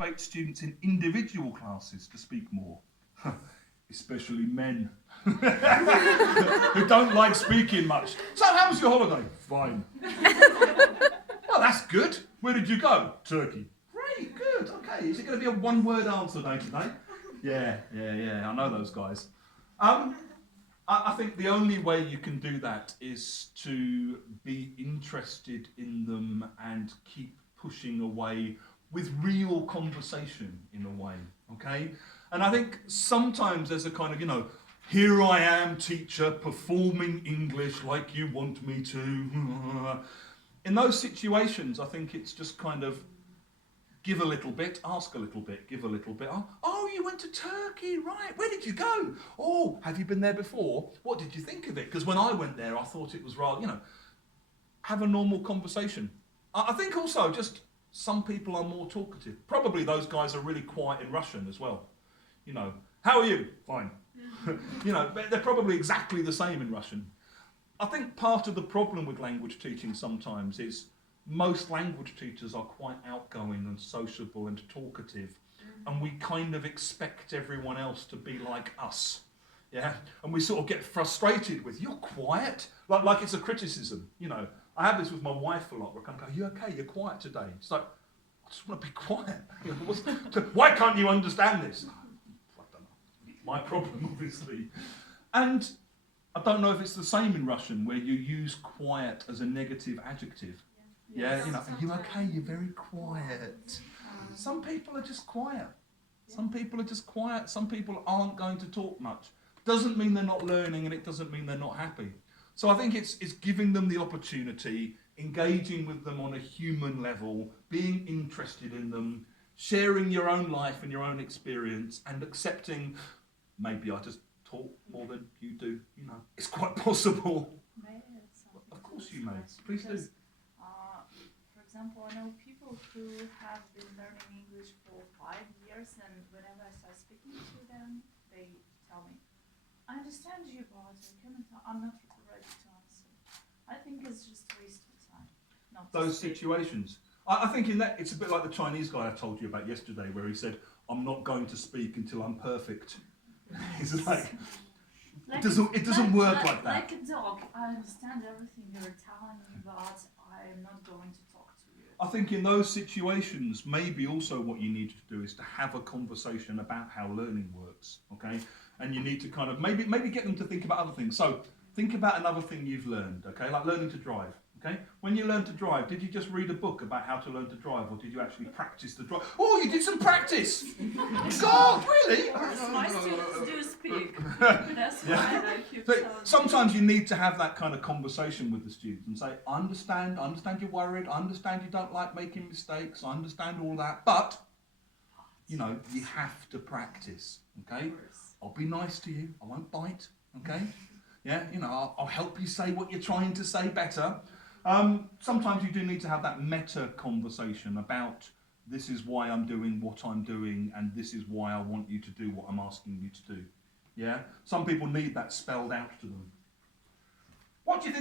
motivate students in individual classes to speak more, especially men who don't like speaking much. So how was your holiday? Fine. Well, that's good. Where did you go? Turkey. Great, good, okay. Is it going to be a one-word answer day today? Yeah, I know those guys. I think the only way you can do that is to be interested in them and keep pushing away with real conversation in a way, okay? And I think sometimes there's a kind of, here I am, teacher, performing English like you want me to. In those situations, I think it's just kind of give a little bit, ask a little bit, give a little bit. Oh, you went to Turkey, right. Where did you go? Oh, have you been there before? What did you think of it? Because when I went there, I thought it was rather, have a normal conversation. I think also just some people are more talkative. Probably those guys are really quiet in Russian as well. How are you? Fine. They're probably exactly the same in Russian. I think part of the problem with language teaching sometimes is most language teachers are quite outgoing and sociable and talkative, and we kind of expect everyone else to be like us, yeah? And we sort of get frustrated with, you're quiet, like it's a criticism, I have this with my wife a lot, where I kind of go, you okay, you're quiet today. It's like, I just want to be quiet. Why can't you understand this? I don't know, my problem, obviously. And I don't know if it's the same in Russian, where you use quiet as a negative adjective. Yeah, are you okay? You're very quiet. Some people are just quiet. Some people are just quiet. Some people aren't going to talk much. Doesn't mean they're not learning, and it doesn't mean they're not happy. So I think it's giving them the opportunity, engaging with them on a human level, being interested in them, sharing your own life and your own experience, and accepting, maybe I just talk more than you do. It's quite possible. Of course you may. Please do. For example, I know people who have been learning English for 5 years, and whenever I start speaking to them, they tell me, I understand you, but I'm not ready to answer. I think it's just a waste of time. Those situations. I think in that, it's a bit like the Chinese guy I told you about yesterday, where he said, I'm not going to speak until I'm perfect. It's like, it doesn't work like that. Like a dog, I understand everything you're telling me, but I'm not going to talk to you. I think in those situations, maybe also what you need to do is to have a conversation about how learning works, okay? And you need to kind of maybe get them to think about other things. So think about another thing you've learned, okay? Like learning to drive, okay? When you learn to drive, did you just read a book about how to learn to drive, or did you actually practice the drive? Oh, you did some practice! God, really? My students do speak. That's why I keep telling them. Sometimes you need to have that kind of conversation with the students and say, I understand you're worried, I understand you don't like making mistakes, I understand all that, but, you have to practice, okay? I'll be nice to you, I won't bite, okay? Yeah, I'll help you say what you're trying to say better. Sometimes you do need to have that meta conversation about this is why I'm doing what I'm doing, and this is why I want you to do what I'm asking you to do. Yeah? Some people need that spelled out to them. What do you think?